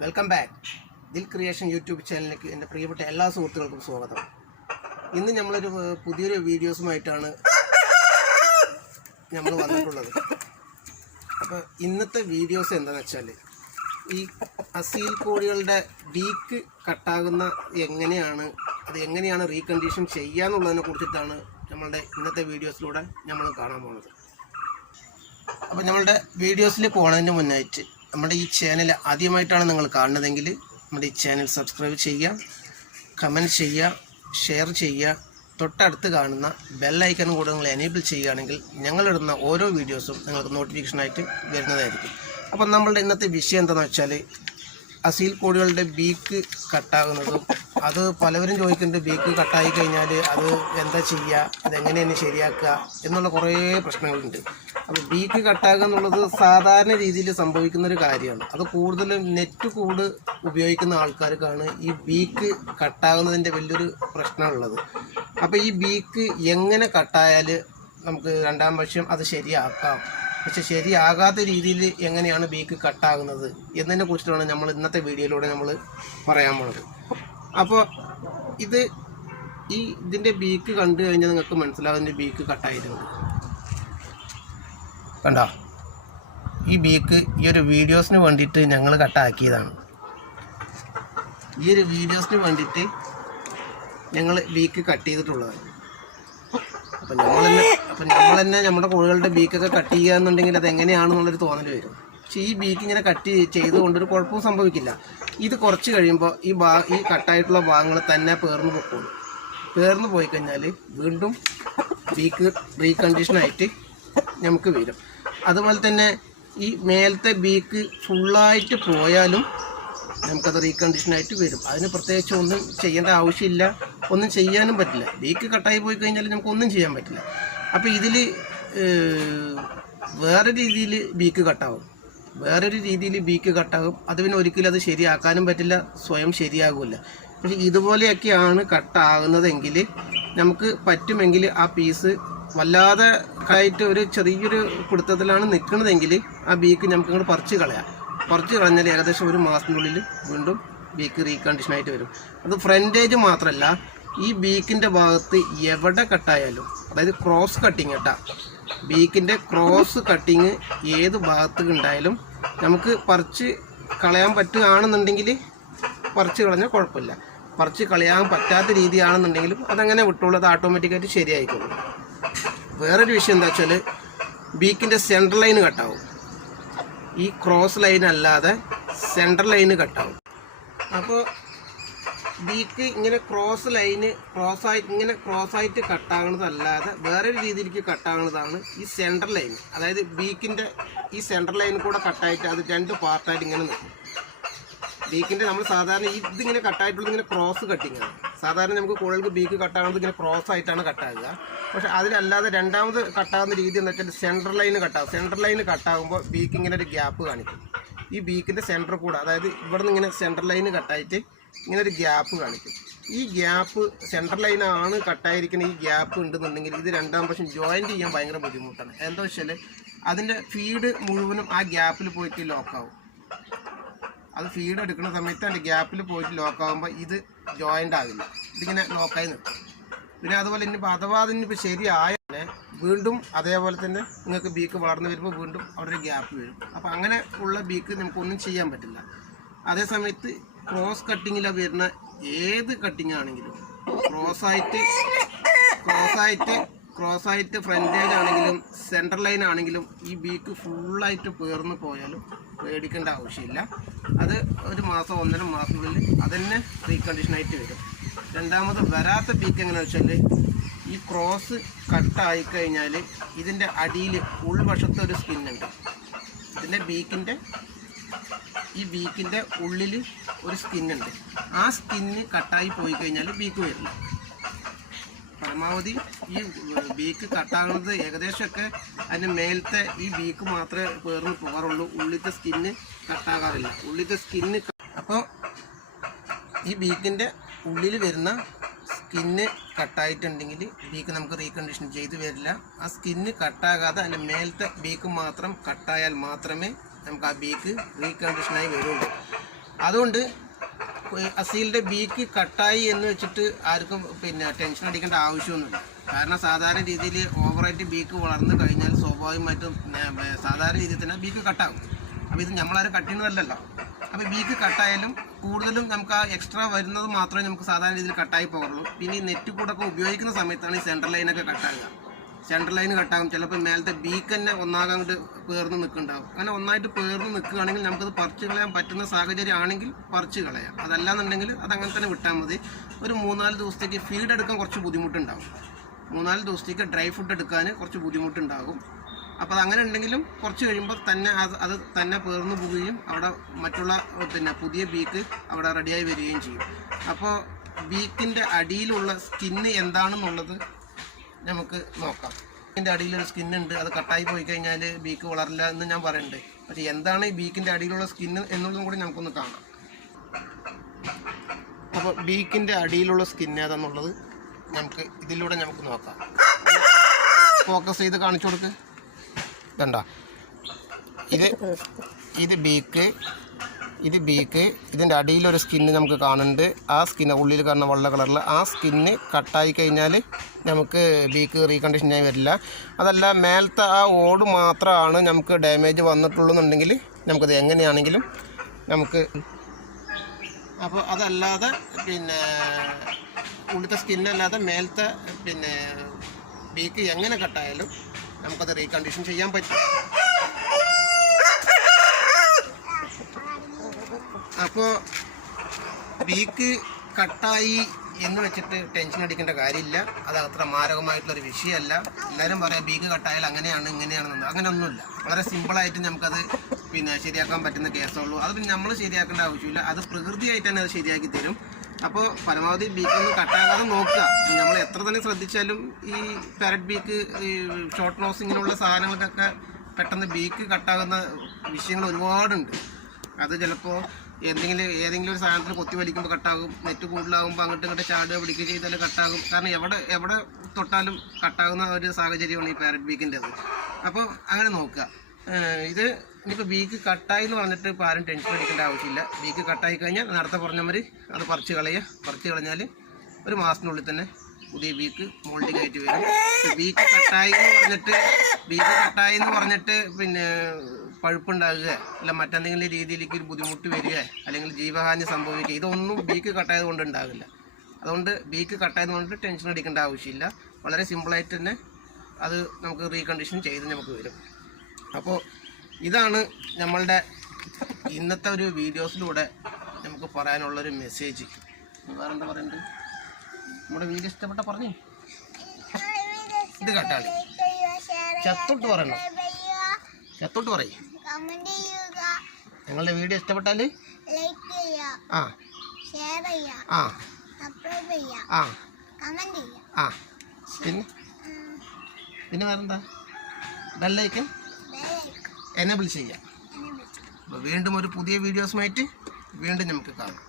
Welcome back Dil creation YouTube ചാനലിലേക്ക് എന്റെ പ്രിയപ്പെട്ട എല്ലാ സുഹൃത്തുക്കൾക്കും സ്വാഗതം. ഇന്ന് നമ്മളൊരു പുതിയൊരു വീഡിയോസുമായിട്ടാണ് നമ്മൾ വന്നിട്ടുള്ളത്. അപ്പോൾ ഇന്നത്തെ വീഡിയോസ് എന്താണെന്ന് വെച്ചാൽ ഈ അസീൽ കോഴികളുടെ ബീക്ക് കട്ടാകുന്ന എങ്ങനെയാണ് അത് എങ്ങനെയാണ് റീകണ്ടീഷൻ ചെയ്യാന്നുള്ളതിനെ കുറിച്ചിട്ടാണ് നമ്മളുടെ ഇന്നത്തെ വീഡിയോസിലൂടെ നമ്മൾ കാണാൻ പോകുന്നത്. അപ്പോൾ നമ്മളുടെ വീഡിയോസിൽ പോകുന്നതിന് മുന്നായിട്ട് നമ്മുടെ ഈ ചാനൽ ആദ്യമായിട്ടാണ് നിങ്ങൾ കാണുന്നതെങ്കിൽ നമ്മുടെ ഈ ചാനൽ സബ്സ്ക്രൈബ് ചെയ്യുക കമന്റ് ചെയ്യുക ഷെയർ ചെയ്യുക. തൊട്ടടുത്ത് കാണുന്ന ബെല്ലൈക്കനും കൂടെ നിങ്ങൾ എനേബിൾ ചെയ്യുകയാണെങ്കിൽ ഞങ്ങളിടുന്ന ഓരോ വീഡിയോസും നിങ്ങൾക്ക് നോട്ടിഫിക്കേഷനായിട്ട് വരുന്നതായിരിക്കും. അപ്പം നമ്മളുടെ ഇന്നത്തെ വിഷയം എന്താണെന്ന് വെച്ചാൽ അസീൽ കോഴികളുടെ ബീക്ക് കട്ടാകുന്നതും അത് പലവരും ചോദിക്കുന്നുണ്ട് ബീക്ക് കട്ടായി കഴിഞ്ഞാൽ അത് എന്താ ചെയ്യുക അതെങ്ങനെയാണ് ശരിയാക്കുക എന്നുള്ള കുറേ പ്രശ്നങ്ങളുണ്ട്. അപ്പോൾ ബീക്ക് കട്ടാകുക എന്നുള്ളത് സാധാരണ രീതിയിൽ സംഭവിക്കുന്ന ഒരു കാര്യമാണ്. അത് കൂടുതലും നെറ്റ് കൂട് ഉപയോഗിക്കുന്ന ആൾക്കാർക്കാണ് ഈ ബീക്ക് കട്ടാകുന്നതിന്റെ വലിയൊരു പ്രശ്നമുള്ളത്. അപ്പോൾ ഈ ബീക്ക് എങ്ങനെ കട്ടായാൽ നമുക്ക് രണ്ടാം പക്ഷം അത് ശരിയാക്കാം. പക്ഷെ ശരിയാകാത്ത രീതിയിൽ എങ്ങനെയാണ് ബീക്ക് കട്ടാകുന്നത് എന്നതിനെ കുറിച്ചിട്ടാണ് നമ്മൾ ഇന്നത്തെ വീഡിയോയിലൂടെ നമ്മൾ പറയാൻ പോണത്. അപ്പോൾ ഇത് ഈ ഇതിന്റെ ബീക്ക് കണ്ടു കഴിഞ്ഞാൽ നിങ്ങൾക്ക് മനസ്സിലാവും ബീക്ക് കട്ടായിട്ടുണ്ട്. കണ്ടോ? ഈ ബീക്ക് ഈ ഒരു വീഡിയോസിന് വേണ്ടിയിട്ട് ഞങ്ങൾ കട്ടാക്കിയതാണ്. ഈ ഒരു വീഡിയോസിന് വേണ്ടിയിട്ട് ഞങ്ങൾ ബീക്ക് കട്ട് ചെയ്തിട്ടുള്ളതാണ്. അപ്പം നമ്മൾ തന്നെ അപ്പം നമ്മൾ തന്നെ നമ്മുടെ കോഴികളുടെ ബീക്കൊക്കെ കട്ട് ചെയ്യുക എന്നുണ്ടെങ്കിൽ അത് എങ്ങനെയാണെന്നുള്ളൊരു തോന്നൽ വരും. പക്ഷേ ഈ ബീക്ക് ഇങ്ങനെ കട്ട് ചെയ്തുകൊണ്ടൊരു കുഴപ്പവും സംഭവിക്കില്ല. ഇത് കുറച്ച് കഴിയുമ്പോൾ ഈ ഭാ ഈ കട്ടായിട്ടുള്ള ഭാഗങ്ങൾ തന്നെ പേർന്ന് പൊക്കോളും. പേർന്ന് പോയി കഴിഞ്ഞാൽ വീണ്ടും ബീക്ക് റീകണ്ടീഷനായിട്ട് നമുക്ക് വരും. അതുപോലെ തന്നെ ഈ മേലത്തെ ബീക്ക് ഫുള്ളായിട്ട് പോയാലും നമുക്കത് റീകണ്ടീഷനായിട്ട് വരും. അതിന് പ്രത്യേകിച്ച് ഒന്നും ചെയ്യേണ്ട ആവശ്യമില്ല. ഒന്നും ചെയ്യാനും പറ്റില്ല. ബീക്ക് കട്ടായി പോയി കഴിഞ്ഞാൽ നമുക്കൊന്നും ചെയ്യാൻ പറ്റില്ല. അപ്പോൾ ഇതിൽ വേറെ രീതിയിൽ ബീക്ക് കട്ടാവും. വേറൊരു രീതിയിൽ ബീക്ക് കട്ടാകും. അത് പിന്നെ ഒരിക്കലും അത് ശരിയാക്കാനും പറ്റില്ല. സ്വയം ശരിയാകില്ല. പക്ഷെ ഇതുപോലെയൊക്കെയാണ് കട്ടാകുന്നതെങ്കിൽ നമുക്ക് പറ്റുമെങ്കിൽ ആ പീസ് വല്ലാതെ ആയിട്ട് ഒരു ചെറിയൊരു പിടുത്തത്തിലാണ് നിൽക്കുന്നതെങ്കിൽ ആ ബീക്ക് നമുക്ക് ഇങ്ങോട്ട് പറിച്ച് കളയാം. പറിച്ച് കളഞ്ഞാൽ ഏകദേശം ഒരു മാസത്തിനുള്ളിൽ വീണ്ടും ബീക്ക് റീകണ്ടീഷനായിട്ട് വരും. അത് ഫ്രണ്ടേജ് മാത്രമല്ല ഈ ബീക്കിന്റെ ഭാഗത്ത് എവിടെ കട്ടായാലും അതായത് ക്രോസ് കട്ടിങ് കേട്ടാ ബീക്കിന്റെ ക്രോസ് കട്ടിങ് ഏത് ഭാഗത്ത് ഉണ്ടായാലും നമുക്ക് പറിച്ച് കളയാൻ പറ്റുകയാണെന്നുണ്ടെങ്കിൽ പറിച്ച് കളഞ്ഞാൽ കുഴപ്പമില്ല. പറിച്ച് കളയാൻ പറ്റാത്ത രീതിയാണെന്നുണ്ടെങ്കിലും അതങ്ങനെ വിട്ടുള്ളത് അത് ഓട്ടോമാറ്റിക്കായിട്ട് ശരിയായിക്കോളും. വേറൊരു വിഷയം എന്താ വെച്ചാൽ ബീക്കിന്റെ സെൻട്രൽ ലൈന് കട്ടാവും ഈ ക്രോസ് ലൈൻ അല്ലാതെ സെൻട്രൽ ലൈന് കട്ടാവും അപ്പോൾ ബീക്ക് ഇങ്ങനെ ക്രോസ് ലൈന് ക്രോസ് ആയിട്ട് ഇങ്ങനെ ക്രോസ് ആയിട്ട് കട്ടാകുന്നതല്ലാതെ വേറൊരു രീതിയിലേക്ക് കട്ടാകുന്നതാണ് ഈ സെൻട്രൽ ലൈൻ അതായത് ബീക്കിന്റെ ഈ സെൻട്രൽ ലൈൻ കൂടെ കട്ടായിട്ട് അത് രണ്ട് പാർട്ടായിട്ട് ഇങ്ങനെ നിൽക്കും ബീക്കിന്റെ നമ്മൾ സാധാരണ ഇതിങ്ങനെ കട്ടായിട്ടുള്ളത് ഇങ്ങനെ ക്രോസ് കട്ടിങ്ങാണ് സാധാരണ നമുക്ക് കൂടുതൽ ബീക്ക് കട്ടാകുന്നത് ഇങ്ങനെ ക്രോസ് ആയിട്ടാണ് കട്ടാകുക പക്ഷെ അതിലല്ലാതെ രണ്ടാമത് കട്ടാകുന്ന രീതി എന്ന് വെച്ചാൽ സെൻട്രൽ ലൈന് കട്ടാകും സെൻട്രൽ ലൈന് കട്ടാകുമ്പോൾ ബീക്ക് ഇങ്ങനെ ഒരു ഗ്യാപ്പ് കാണിക്കും. ഈ ബീക്കിന്റെ സെന്റർ കൂടെ അതായത് ഇവിടെ നിന്ന് ഇങ്ങനെ സെൻട്രൽ ലൈന് കട്ടായിട്ട് ഇങ്ങനെ ഒരു ഗ്യാപ്പ് കാണിക്കും. ഈ ഗ്യാപ്പ് സെൻട്രൽ ലൈനാണ് കട്ടായിരിക്കുന്ന ഈ ഗ്യാപ്പ് ഉണ്ടെന്നുണ്ടെങ്കിൽ ഇത് രണ്ടാം പക്ഷം ജോയിന്റ് ചെയ്യാൻ ഭയങ്കര ബുദ്ധിമുട്ടാണ്. എന്താ വെച്ചാൽ അതിന്റെ ഫീഡ് മുഴുവനും ആ ഗ്യാപ്പിൽ പോയിട്ട് ലോക്കാവും അത് ഫീഡ് എടുക്കുന്ന സമയത്ത് അതിന്റെ ഗ്യാപ്പിൽ പോയിട്ട് ലോക്കാകുമ്പോൾ ഇത് ജോയിന്റ് ആകില്ല ഇതിങ്ങനെ ലോക്കായി നിൽക്കും പിന്നെ അതുപോലെ ഇനിയിപ്പോൾ അഥവാ അതിനിപ്പോൾ ശരിയായ വീണ്ടും അതേപോലെ തന്നെ നിങ്ങൾക്ക് ബീക്ക് വളർന്നു വരുമ്പോൾ വീണ്ടും അവിടെ ഒരു ഗ്യാപ്പ് വരും. അപ്പോൾ അങ്ങനെ ഉള്ള ബീക്ക് നമുക്കൊന്നും ചെയ്യാൻ പറ്റില്ല. അതേ സമയത്ത് ക്രോസ് കട്ടിങ്ങിലാണ് വരുന്ന ഏത് കട്ടിങ് ആണെങ്കിലും ക്രോസ് ആയിട്ട് ക്രോസ് ആയിട്ട് ക്രോസ് ആയിട്ട് ഫ്രണ്ടേജ് ആണെങ്കിലും സെന്റർ ലൈൻ ആണെങ്കിലും ഈ ബീക്ക് ഫുള്ളായിട്ട് പേർന്ന് പോയാലും പേടിക്കേണ്ട ആവശ്യമില്ല. അത് ഒരു മാസം ഒന്നര മാസത്തിനുള്ളിൽ അതന്നെ റീകണ്ടീഷനായിട്ട് വരും. രണ്ടാമത് വരാത്ത പീക്ക് എങ്ങനെയാണെന്ന് വെച്ചാൽ ഈ ക്രോസ് കട്ടായി കഴിഞ്ഞാൽ ഇതിന്റെ അടിയിൽ ഉൾവശത്ത് ഒരു ഉണ്ട്. ഇതിന്റെ ബീക്കിന്റെ ഈ ബീക്കിന്റെ ഉള്ളിൽ ഒരു സ്കിന്നുണ്ട് ആ സ്കിന്ന് കട്ടായി പോയി കഴിഞ്ഞാൽ ബീക്ക് വരില്ല പരമാവധി ഈ ബീക്ക് കട്ടാകുന്നത് ഏകദേശമൊക്കെ അതിന് മേലത്തെ ഈ ബീക്ക് മാത്രമേ പേർന്ന് പോകാറുള്ളൂ. ഉള്ളിത്തെ സ്കിന്ന് കട്ടാകാറില്ല ഉള്ളിത്തെ സ്കിന്ന് അപ്പോൾ ഈ ബീക്കിന്റെ ഉള്ളിൽ വരുന്ന സ്കിന്ന് കട്ടായിട്ടുണ്ടെങ്കിൽ ബീക്ക് നമുക്ക് റീകണ്ടീഷൻ ചെയ്ത് വരില്ല. ആ സ്കിന്ന് കട്ടാകാതെ അതിന്റെ മേലത്തെ ബീക്ക് മാത്രം കട്ടായാൽ മാത്രമേ നമുക്ക് ആ ബീക്ക് റീകണ്ടീഷനായി വരുള്ളൂ. അതുകൊണ്ട് അസീലിന്റെ ബീക്ക് കട്ടായി എന്ന് വെച്ചിട്ട് ആർക്കും പിന്നെ ടെൻഷൻ അടിക്കേണ്ട ആവശ്യമൊന്നുമില്ല. കാരണം സാധാരണ രീതിയിൽ ഓവറായിട്ട് ബീക്ക് വളർന്നു കഴിഞ്ഞാൽ സ്വാഭാവികമായിട്ടും സാധാരണ രീതിയിൽ തന്നെ ബീക്ക് കട്ടാകും. അപ്പോൾ ഇത് നമ്മളാരും കട്ട് ചെയ്യുന്നതല്ലല്ലോ. അപ്പോൾ ബീക്ക് കട്ടായാലും കൂടുതലും നമുക്ക് ആ എക്സ്ട്രാ വരുന്നത് മാത്രമേ നമുക്ക് സാധാരണ രീതിയിൽ കട്ടായി പോകുള്ളൂ പിന്നെ ഈ നെറ്റ് കൂടൊക്കെ ഉപയോഗിക്കുന്ന സമയത്താണ് ഈ സെൻട്രൽ ലൈനൊക്കെ കട്ടാകുക സെൻട്രൽ ലൈൻ കട്ടാകും ചിലപ്പോൾ മേലത്തെ ബീക്ക് തന്നെ ഒന്നാകെ അങ്ങോട്ട് പേർന്ന് നിൽക്കുന്നുണ്ടാവും. അങ്ങനെ ഒന്നായിട്ട് പേർന്ന് നിൽക്കുകയാണെങ്കിൽ നമുക്കത് പറിച്ച് കളയാൻ പറ്റുന്ന സാഹചര്യം ആണെങ്കിൽ പറിച്ച് കളയാം. അതല്ലാന്നുണ്ടെങ്കിൽ അത് അങ്ങനെ തന്നെ വിട്ടാൽ മതി. ഒരു മൂന്നാൽ ദിവസത്തേക്ക് ഫീഡ് എടുക്കാൻ കുറച്ച് ബുദ്ധിമുട്ടുണ്ടാവും. മൂന്നാൽ ദിവസത്തേക്ക് ഡ്രൈ ഫുഡ് എടുക്കാൻ കുറച്ച് ബുദ്ധിമുട്ടുണ്ടാകും. അപ്പോൾ അങ്ങനെ ഉണ്ടെങ്കിലും കുറച്ച് കഴിയുമ്പോൾ തന്നെ അത് അത് തന്നെ പേർന്നു പോവുകയും അവിടെ മറ്റുള്ള പിന്നെ പുതിയ ബീക്ക് അവിടെ റെഡിയായി വരികയും ചെയ്യും. അപ്പോൾ ബീക്കിന്റെ അടിയിലുള്ള സ്കിന്ന് എന്താണെന്നുള്ളത് നമുക്ക് നോക്കാം. ബീക്കിന്റെ അടിയിലൊരു സ്കിന്നുണ്ട് അത് കട്ടായി പോയി കഴിഞ്ഞാൽ ബീക്ക് വളരില്ല എന്ന് ഞാൻ പറയുന്നുണ്ട് പക്ഷേ എന്താണ് ഈ ബീക്കിന്റെ അടിയിലുള്ള സ്കിന്ന് എന്നുള്ളതും കൂടി നമുക്കൊന്ന് കാണാം. അപ്പോൾ ബീക്കിന്റെ അടിയിലുള്ള സ്കിൻ ഏതാണെന്നുള്ളത് നമുക്ക് ഇതിലൂടെ നമുക്ക് നോക്കാം. ഫോക്കസ് ചെയ്ത് കാണിച്ചു കൊടുക്ക്. ഇതണ്ട ഇത് ഇത് ബീക്ക് ഇത് ബീക്ക് ഇതിന്റെ അടിയിലൊരു സ്കിന്ന് നമുക്ക് കാണുന്നുണ്ട്. ആ സ്കിന്ന് ഉള്ളിൽ കാണുന്ന വെള്ള കളറിൽ ആ സ്കിന്ന് കട്ടായി കഴിഞ്ഞാൽ നമുക്ക് ബീക്ക് റീകണ്ടീഷൻ ചെയ്യാൻ വരില്ല അതല്ല മേലത്തെ ആ ഓട് മാത്രമാണ് നമുക്ക് ഡാമേജ് വന്നിട്ടുള്ളൂ എന്നുണ്ടെങ്കിൽ നമുക്കത് എങ്ങനെയാണെങ്കിലും നമുക്ക് അപ്പോൾ അതല്ലാതെ പിന്നെ ഉള്ളിലത്തെ സ്കിന്നല്ലാതെ മേലത്തെ പിന്നെ ബീക്ക് എങ്ങനെ കട്ടായാലും നമുക്കത് റീകണ്ടീഷൻ ചെയ്യാൻ പറ്റും. അപ്പോൾ വീക്ക് കട്ടായി എന്ന് വെച്ചിട്ട് ടെൻഷൻ അടിക്കേണ്ട കാര്യമില്ല. അത് അത്ര മാരകമായിട്ടുള്ളൊരു വിഷയമല്ല. എല്ലാവരും പറയാം ബീക്ക് കട്ടായാൽ അങ്ങനെയാണ് ഇങ്ങനെയാണെന്നുണ്ട് അങ്ങനെയൊന്നുമില്ല വളരെ സിമ്പിളായിട്ട് നമുക്കത് പിന്നെ ശരിയാക്കാൻ പറ്റുന്ന കേസുള്ളൂ അത് പിന്നെ നമ്മൾ ശരിയാക്കേണ്ട ആവശ്യമില്ല. അത് പ്രകൃതിയായിട്ട് തന്നെ അത് ശരിയാക്കി തരും. അപ്പോൾ പരമാവധി ബീക്ക് ഒന്ന് കട്ടാകാതെ നോക്കുക. നമ്മൾ എത്ര തന്നെ ശ്രദ്ധിച്ചാലും ഈ പാരറ്റ് ബീക്ക് ഈ ഷോർട്ട് നോസ് ഇങ്ങനെയുള്ള സാധനങ്ങൾക്കൊക്കെ പെട്ടെന്ന് ബീക്ക് കട്ടാകുന്ന വിഷയങ്ങൾ ഒരുപാടുണ്ട്. അത് ചിലപ്പോൾ എന്തെങ്കിലും ഏതെങ്കിലും ഒരു സാധനത്തിൽ കൊത്തി വലിക്കുമ്പോൾ കട്ടാകും നെറ്റ് കൂടുതലാകുമ്പോൾ അങ്ങോട്ട് ഇങ്ങോട്ട് ചാടുക പിടിക്കുക ചെയ്താൽ കട്ടാകും കാരണം എവിടെ എവിടെ തൊട്ടാലും കട്ടാകുന്ന ഒരു സാഹചര്യമാണ് ഈ പാരറ്റ് ബീക്കിന്റെത് അപ്പോൾ അങ്ങനെ നോക്കുക. ഇത് ഇനിയിപ്പോൾ ബീക്ക് കട്ടായി എന്ന് പറഞ്ഞിട്ട് ഇപ്പോൾ ആരും ടെൻഷൻ അടിക്കേണ്ട ആവശ്യമില്ല. ബീക്ക് കട്ടായി കഴിഞ്ഞാൽ നേരത്തെ പറഞ്ഞമാതിരി അത് പറിച്ച് കളയുക പറിച്ച് കളഞ്ഞാൽ ഒരു മാസത്തിനുള്ളിൽ തന്നെ പുതിയ ബീക്ക് മോൾഡിങ് ആയിട്ട് വരും. ബീക്ക് കട്ടായി എന്ന് പറഞ്ഞിട്ട് ബീക്ക് കട്ടായി എന്ന് പറഞ്ഞിട്ട് പിന്നെ പഴുപ്പുണ്ടാകുക അല്ല മറ്റെന്തെങ്കിലും രീതിയിലേക്ക് ഒരു ബുദ്ധിമുട്ട് വരിക അല്ലെങ്കിൽ ജീവഹാനി സംഭവിക്കുക ഇതൊന്നും ബീക്ക് കട്ടായത് കൊണ്ട് ഉണ്ടാകില്ല. അതുകൊണ്ട് ബീക്ക് കട്ടായത് കൊണ്ട് ടെൻഷൻ അടിക്കേണ്ട ആവശ്യമില്ല. വളരെ സിമ്പിളായിട്ട് തന്നെ അത് നമുക്ക് റീകണ്ടീഷൻ ചെയ്ത് നമുക്ക് വരും. അപ്പോൾ ഇതാണ് നമ്മളുടെ ഇന്നത്തെ ഒരു വീഡിയോസിലൂടെ നമുക്ക് പറയാനുള്ളൊരു മെസ്സേജ് വേറെന്താ പറയണ്ടത് നമ്മുടെ വീഡിയോ ഇഷ്ടപ്പെട്ട പറഞ്ഞു. ഇത് കട്ടാളി. ചത്തോട്ട് പറയണം. ചത്തോട്ട് പറയും. നിങ്ങളുടെ വീഡിയോ ചെയ്യുക ആ. ആ. ആ. ആ. പിന്നെ? പിന്നെ വേറെന്താ? ബെല്ലൈക്കൻ എനേബിൾ ചെയ്യാം. അപ്പോൾ വീണ്ടും ഒരു പുതിയ വീഡിയോസുമായിട്ട് വീണ്ടും നമുക്ക് കാണാം.